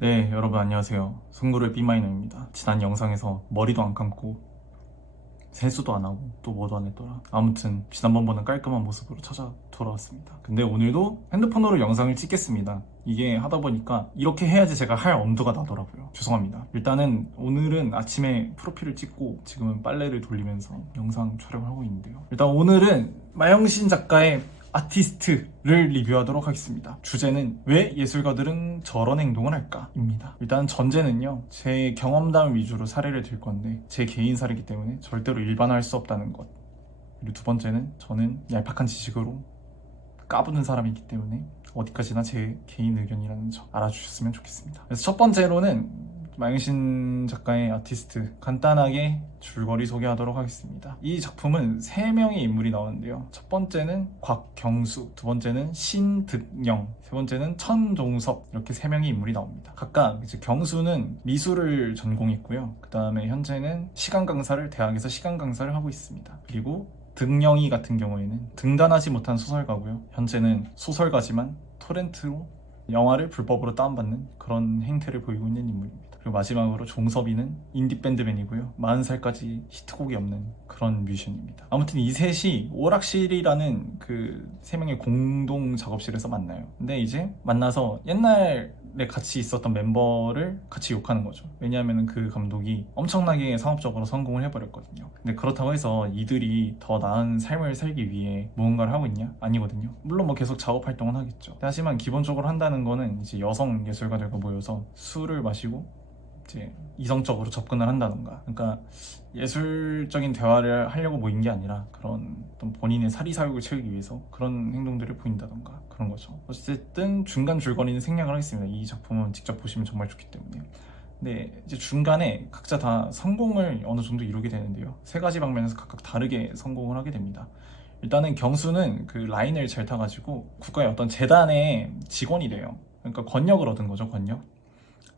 네, 여러분 안녕하세요. 송구의 B마이너입니다. 지난 영상에서 머리도 안 감고 세수도 안 하고 또 뭐도 안 했더라. 아무튼 지난번보다는 깔끔한 모습으로 찾아 돌아왔습니다. 근데 오늘도 핸드폰으로 영상을 찍겠습니다. 이게 하다 보니까 이렇게 해야지 제가 할 엄두가 나더라고요. 죄송합니다. 일단은 오늘은 아침에 프로필을 찍고 지금은 빨래를 돌리면서 영상 촬영을 하고 있는데요. 일단 오늘은 마영신 작가의 아티스트를 리뷰하도록 하겠습니다. 주제는 왜 예술가들은 저런 행동을 할까? 입니다. 일단 전제는요, 제 경험담 위주로 사례를 들 건데 제 개인 사례이기 때문에 절대로 일반화할 수 없다는 것. 그리고 두 번째는 저는 얄팍한 지식으로 까부는 사람이기 때문에 어디까지나 제 개인 의견이라는 점 알아주셨으면 좋겠습니다. 그래서 첫 번째로는 마영신 작가의 아티스트 간단하게 줄거리 소개하도록 하겠습니다. 이 작품은 3명의 인물이 나오는데요. 첫 번째는 곽경수, 두 번째는 신득영, 세 번째는 천종섭, 이렇게 3명의 인물이 나옵니다. 각각 이제 경수는 미술을 전공했고요. 그 다음에 현재는 시간 강사를 대학에서 시간 강사를 하고 있습니다. 그리고 득영이 같은 경우에는 등단하지 못한 소설가고요. 현재는 소설가지만 토렌트로 영화를 불법으로 다운받는 그런 행태를 보이고 있는 인물입니다. 그리고 마지막으로 종섭이는 인디밴드맨이고요. 40살까지 히트곡이 없는 그런 뮤지션입니다. 아무튼 이 셋이 오락실이라는 그 3명의 공동 작업실에서 만나요. 근데 이제 만나서 옛날에 같이 있었던 멤버를 같이 욕하는 거죠. 왜냐하면 그 감독이 엄청나게 상업적으로 성공을 해버렸거든요. 근데 그렇다고 해서 이들이 더 나은 삶을 살기 위해 무언가를 하고 있냐? 아니거든요. 물론 뭐 계속 작업 활동은 하겠죠. 하지만 기본적으로 한다는 거는 이제 여성 예술가들과 모여서 술을 마시고 이제 이성적으로 접근을 한다던가, 그러니까 예술적인 대화를 하려고 모인 게 아니라 그런 어떤 본인의 사리사욕을 채우기 위해서 그런 행동들을 보인다던가 그런 거죠. 어쨌든 중간 줄거리는 생략을 하겠습니다. 이 작품은 직접 보시면 정말 좋기 때문에. 근데 이제 중간에 각자 다 성공을 어느 정도 이루게 되는데요. 3가지 방면에서 각각 다르게 성공을 하게 됩니다. 일단은 경수는 그 라인을 잘 타가지고 국가의 어떤 재단의 직원이 돼요. 그러니까 권력을 얻은 거죠, 권력.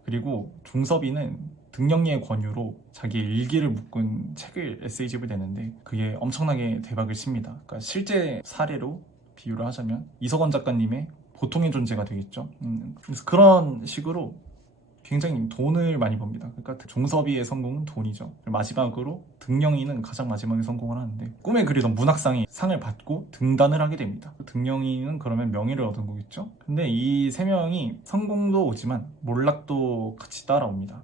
그리고 종섭이는 등령리의 권유로 자기의 일기를 묶은 책을 에세이집을 내는데 그게 엄청나게 대박을 칩니다. 그러니까 실제 사례로 비유를 하자면 이석원 작가님의 보통의 존재가 되겠죠. 그래서 그런 식으로 굉장히 돈을 많이 법니다. 그러니까 종섭이의 성공은 돈이죠. 마지막으로 등령이는 가장 마지막에 성공을 하는데 꿈에 그리던 문학상이 상을 받고 등단을 하게 됩니다. 등령이는 그러면 명예를 얻은 거겠죠. 근데 이 3명이 성공도 오지만 몰락도 같이 따라옵니다.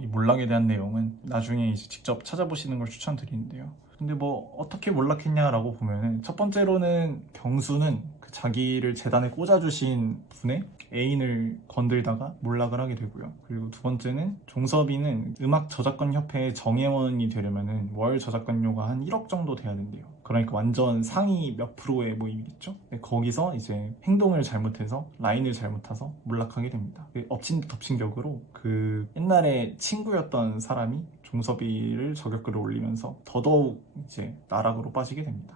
이 몰락에 대한 내용은 나중에 이제 직접 찾아보시는 걸 추천드리는데요. 근데 뭐 어떻게 몰락했냐라고 보면은 첫 번째로는 경수는 그 자기를 재단에 꽂아주신 분의 애인을 건들다가 몰락을 하게 되고요. 그리고 두 번째는 종섭이는 음악 저작권 협회의 정회원이 되려면은 월 저작권료가 한 1억 정도 돼야 된대요. 그러니까 완전 상위 몇 프로의 모임이겠죠. 거기서 이제 행동을 잘못해서 라인을 잘못 타서 몰락하게 됩니다. 엎친 덮친 격으로 그 옛날에 친구였던 사람이 종섭이를 저격글을 올리면서 더더욱 이제 나락으로 빠지게 됩니다.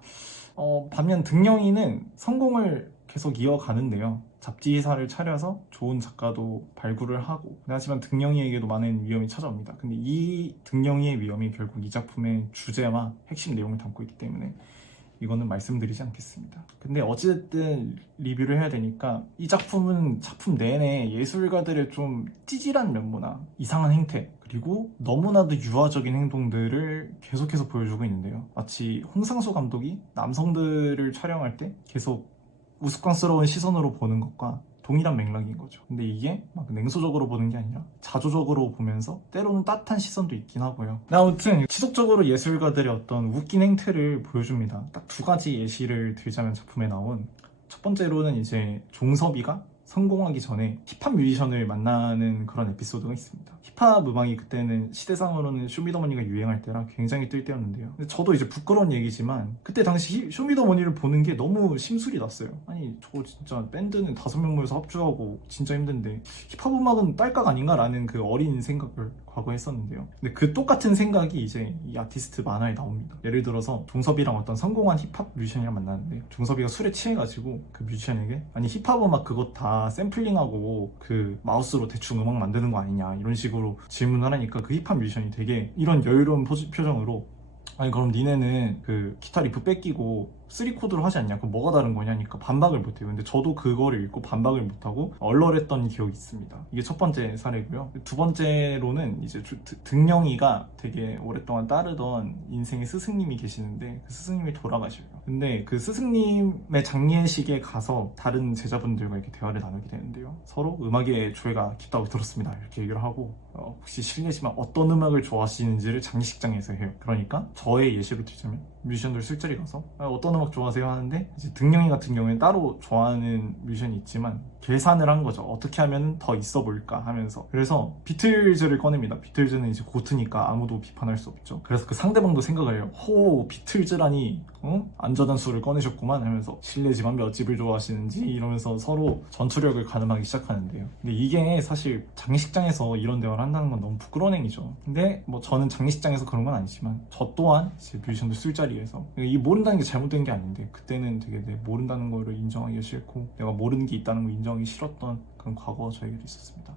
반면 등영이는 성공을 계속 이어가는데요. 잡지사를 차려서 좋은 작가도 발굴을 하고, 하지만 등영이에게도 많은 위험이 찾아옵니다. 근데 이 등영이의 위험이 결국 이 작품의 주제와 핵심 내용을 담고 있기 때문에 이거는 말씀드리지 않겠습니다. 근데 어찌됐든 리뷰를 해야 되니까 이 작품은 작품 내내 예술가들의 좀 찌질한 면모나 이상한 행태, 그리고 너무나도 유아적인 행동들을 계속해서 보여주고 있는데요. 마치 홍상수 감독이 남성들을 촬영할 때 계속 우스꽝스러운 시선으로 보는 것과 동일한 맥락인 거죠. 근데 이게 막 냉소적으로 보는 게 아니라 자조적으로 보면서 때로는 따뜻한 시선도 있긴 하고요. 아무튼 지속적으로 예술가들의 어떤 웃긴 행태를 보여줍니다. 딱 2가지 예시를 들자면 작품에 나온 첫 번째로는 이제 종섭이가 성공하기 전에 힙합 뮤지션을 만나는 그런 에피소드가 있습니다. 힙합 음악이 그때는 시대상으로는 쇼미더머니가 유행할 때라 굉장히 뜰 때였는데요. 근데 저도 이제 부끄러운 얘기지만 그때 당시 쇼미더머니를 보는 게 너무 심술이 났어요. 아니 저거 진짜 밴드는 5명 모여서 합주하고 진짜 힘든데 힙합 음악은 딸깍 아닌가? 라는 그 어린 생각을 과거에 했었는데요. 근데 그 똑같은 생각이 이제 이 아티스트 만화에 나옵니다. 예를 들어서 종섭이랑 어떤 성공한 힙합 뮤지션이랑 만나는데 종섭이가 술에 취해가지고 그 뮤지션에게 아니 힙합 음악 그거 다 샘플링하고 그 마우스로 대충 음악 만드는 거 아니냐 이런 식으로 질문을 하니까 그 힙합 뮤지션이 되게 이런 여유로운 표정으로 아니 그럼 니네는 그 기타 리프 뺏기고 3코드로 하지 않냐? 그럼 뭐가 다른 거냐니까 반박을 못해요. 근데 저도 그거를 읽고 반박을 못하고 얼얼했던 기억이 있습니다. 이게 첫 번째 사례고요. 두 번째로는 이제 등령이가 되게 오랫동안 따르던 인생의 스승님이 계시는데 그 스승님이 돌아가셔요. 근데 그 스승님의 장례식에 가서 다른 제자분들과 이렇게 대화를 나누게 되는데요. 서로 음악에 조예가 깊다고 들었습니다. 이렇게 얘기를 하고 혹시 실례지만 어떤 음악을 좋아하시는지를 장례식장에서 해요. 그러니까 저의 예시로 들자면 뮤지션들 술자리 가서 어떤 음악 좋아하세요 하는데 이제 등령이 같은 경우에는 따로 좋아하는 뮤지션이 있지만 계산을 한 거죠. 어떻게 하면 더 있어 볼까 하면서. 그래서 비틀즈를 꺼냅니다. 비틀즈는 이제 고트니까 아무도 비판할 수 없죠. 그래서 그 상대방도 생각을 해요. 비틀즈라니 안전한 술을 꺼내셨구만 하면서 실례지만 몇 집을 좋아하시는지 이러면서 서로 전투력을 가늠하기 시작하는데요. 근데 이게 사실 장례식장에서 이런 대화를 한다는 건 너무 부끄러운 행위죠. 근데 뭐 저는 장례식장에서 그런 건 아니지만 저 또한 제 뮤지션들 술자리에서 이 모른다는 게 잘못된 게 아닌데 그때는 되게 내 모른다는 거를 인정하기가 싫고 내가 모르는 게 있다는 걸 인정하기 싫었던 그런 과거가 저에게도 있었습니다.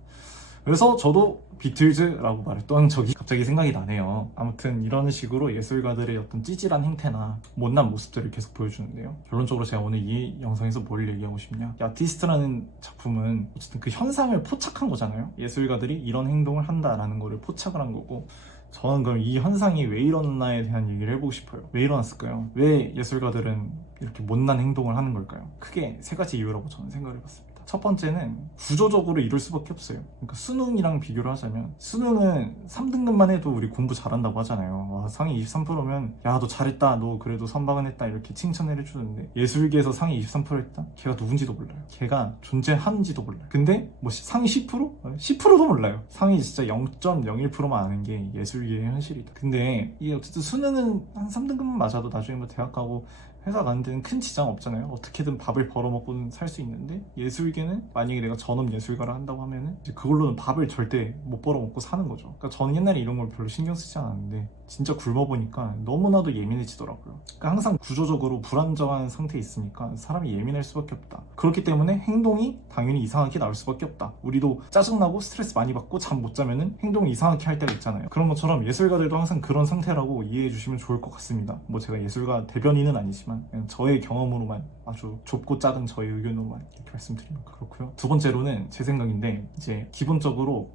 그래서 저도 비틀즈라고 말했던 적이 갑자기 생각이 나네요. 아무튼 이런 식으로 예술가들의 어떤 찌질한 행태나 못난 모습들을 계속 보여주는데요. 결론적으로 제가 오늘 이 영상에서 뭘 얘기하고 싶냐, 이 아티스트라는 작품은 어쨌든 그 현상을 포착한 거잖아요. 예술가들이 이런 행동을 한다라는 거를 포착을 한 거고, 저는 그럼 이 현상이 왜 일어났나에 대한 얘기를 해보고 싶어요. 왜 일어났을까요? 왜 예술가들은 이렇게 못난 행동을 하는 걸까요? 크게 세 가지 이유라고 저는 생각을 해봤습니다. 첫 번째는 구조적으로 이룰 수밖에 없어요. 그러니까 수능이랑 비교를 하자면 수능은 3등급만 해도 우리 공부 잘한다고 하잖아요. 와, 상위 23%면 야, 너 잘했다, 너 그래도 선방은 했다, 이렇게 칭찬을 해주는데 예술계에서 상위 23% 했다? 걔가 누군지도 몰라요. 걔가 존재하는지도 몰라요. 근데 뭐 상위 10%? 10%도 몰라요. 상위 진짜 0.01%만 아는 게 예술계의 현실이다. 근데 이게 어쨌든 수능은 한 3등급만 맞아도 나중에 뭐 대학 가고 회사 가는 데는 큰 지장 없잖아요. 어떻게든 밥을 벌어먹고는 살 수 있는데 예술계는 만약에 내가 전업 예술가를 한다고 하면은 이제 그걸로는 밥을 절대 못 벌어먹고 사는 거죠. 그러니까 저는 옛날에 이런 걸 별로 신경 쓰지 않았는데 진짜 굶어보니까 너무나도 예민해지더라고요. 그러니까 항상 구조적으로 불안정한 상태에 있으니까 사람이 예민할 수밖에 없다. 그렇기 때문에 행동이 당연히 이상하게 나올 수밖에 없다. 우리도 짜증나고 스트레스 많이 받고 잠 못 자면은 행동을 이상하게 할 때가 있잖아요. 그런 것처럼 예술가들도 항상 그런 상태라고 이해해 주시면 좋을 것 같습니다. 뭐 제가 예술가 대변인은 아니지만 그냥 저의 경험으로만, 아주 좁고 작은 저의 의견으로만 이렇게 말씀드리면 그렇고요. 두 번째로는 제 생각인데, 이제 기본적으로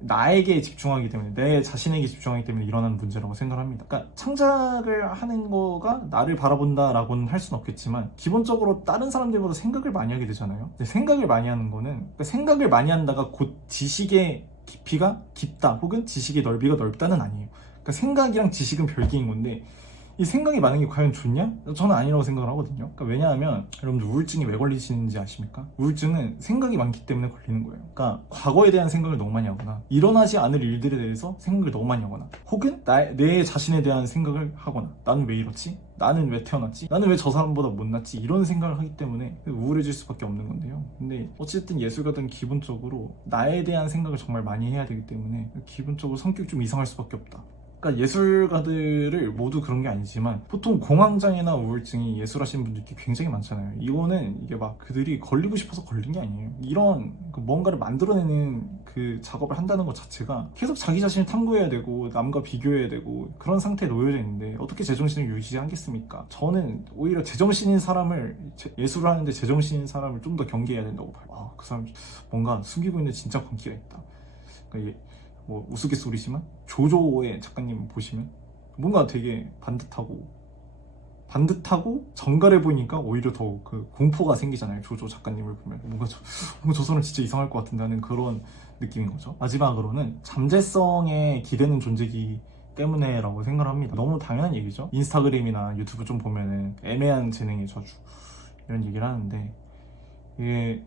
나에게 집중하기 때문에, 내 자신에게 집중하기 때문에 일어나는 문제라고 생각합니다. 그러니까 창작을 하는 거가 나를 바라본다라고는 할 수는 없겠지만 기본적으로 다른 사람들보다 생각을 많이 하게 되잖아요. 근데 생각을 많이 하는 거는, 그러니까 생각을 많이 한다가 곧 지식의 깊이가 깊다 혹은 지식의 넓이가 넓다는 아니에요. 그러니까 생각이랑 지식은 별개인 건데 이 생각이 많은 게 과연 좋냐? 저는 아니라고 생각을 하거든요. 그러니까 왜냐하면 여러분들 우울증이 왜 걸리시는지 아십니까? 우울증은 생각이 많기 때문에 걸리는 거예요. 그러니까 과거에 대한 생각을 너무 많이 하거나 일어나지 않을 일들에 대해서 생각을 너무 많이 하거나 혹은 내 자신에 대한 생각을 하거나 나는 왜 이렇지? 나는 왜 태어났지? 나는 왜 저 사람보다 못났지? 이런 생각을 하기 때문에 우울해질 수밖에 없는 건데요. 근데 어쨌든 예술가들은 기본적으로 나에 대한 생각을 정말 많이 해야 되기 때문에 기본적으로 성격이 좀 이상할 수밖에 없다. 그러니까 예술가들을 모두 그런 게 아니지만 보통 공황장애나 우울증이 예술하시는 분들이 굉장히 많잖아요. 이거는 이게 막 그들이 걸리고 싶어서 걸린 게 아니에요. 이런 뭔가를 만들어내는 그 작업을 한다는 것 자체가 계속 자기 자신을 탐구해야 되고 남과 비교해야 되고 그런 상태에 놓여져 있는데 어떻게 제정신을 유지하겠습니까? 저는 오히려 제정신인 사람을, 예술을 하는데 제정신인 사람을 좀 더 경계해야 된다고 봐요. 그 사람 뭔가 숨기고 있는 진짜 광기가 있다. 그러니까 뭐 우스갯소리지만 조조의 작가님 보시면 뭔가 되게 반듯하고 정갈해 보이니까 오히려 더 그 공포가 생기잖아요. 조조 작가님을 보면 뭔가 저 사람 진짜 이상할 것 같은다는 그런 느낌인 거죠. 마지막으로는 잠재성에 기대는 존재이기 때문에 라고 생각을 합니다. 너무 당연한 얘기죠. 인스타그램이나 유튜브 좀 보면은 애매한 재능의 저주 이런 얘기를 하는데, 이게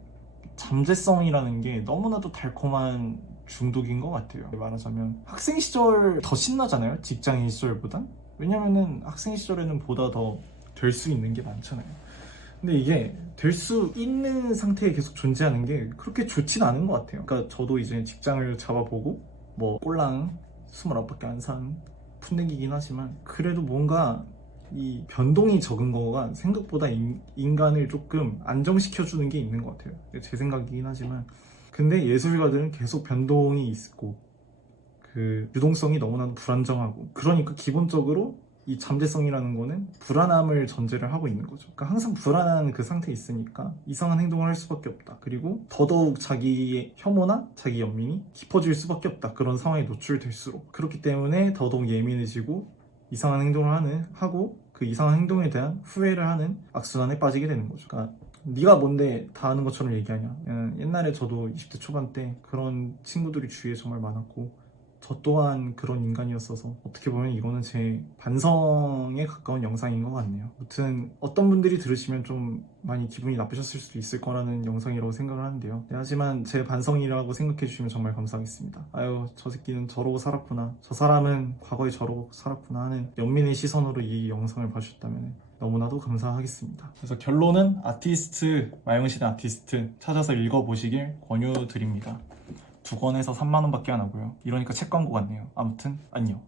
잠재성이라는 게 너무나도 달콤한 중독인 것 같아요. 말하자면 학생 시절 더 신나잖아요, 직장인 시절보단. 왜냐면은 학생 시절에는 보다 더 될 수 있는 게 많잖아요. 근데 이게 될 수 있는 상태에 계속 존재하는 게 그렇게 좋진 않은 것 같아요. 그러니까 저도 이제 직장을 잡아보고 뭐 꼴랑 29밖에 안 산 풋내기긴 하지만 그래도 뭔가 이 변동이 적은 거가 생각보다 인간을 조금 안정시켜주는 게 있는 것 같아요. 제 생각이긴 하지만. 근데 예술가들은 계속 변동이 있고 그 유동성이 너무나도 불안정하고, 그러니까 기본적으로 이 잠재성이라는 거는 불안함을 전제를 하고 있는 거죠. 그러니까 항상 불안한 그 상태에 있으니까 이상한 행동을 할 수밖에 없다. 그리고 더더욱 자기의 혐오나 자기 연민이 깊어질 수밖에 없다. 그런 상황에 노출될수록. 그렇기 때문에 더더욱 예민해지고 이상한 행동을 하고 그 이상한 행동에 대한 후회를 하는 악순환에 빠지게 되는 거죠. 그러니까 네가 뭔데 다 아는 것처럼 얘기하냐. 옛날에 저도 20대 초반 때 그런 친구들이 주위에 정말 많았고 저 또한 그런 인간이었어서 어떻게 보면 이거는 제 반성에 가까운 영상인 것 같네요. 아무튼 어떤 분들이 들으시면 좀 많이 기분이 나쁘셨을 수도 있을 거라는 영상이라고 생각을 하는데요. 네, 하지만 제 반성이라고 생각해 주시면 정말 감사하겠습니다. 아유, 저 새끼는 저러고 살았구나, 저 사람은 과거에 저러고 살았구나 하는 연민의 시선으로 이 영상을 봐주셨다면 너무나도 감사하겠습니다. 그래서 결론은 아티스트, 마영시대 아티스트 찾아서 읽어보시길 권유드립니다. 2권에서 3만원 밖에 안 하고요. 이러니까 책 광고 같네요. 아무튼 안녕.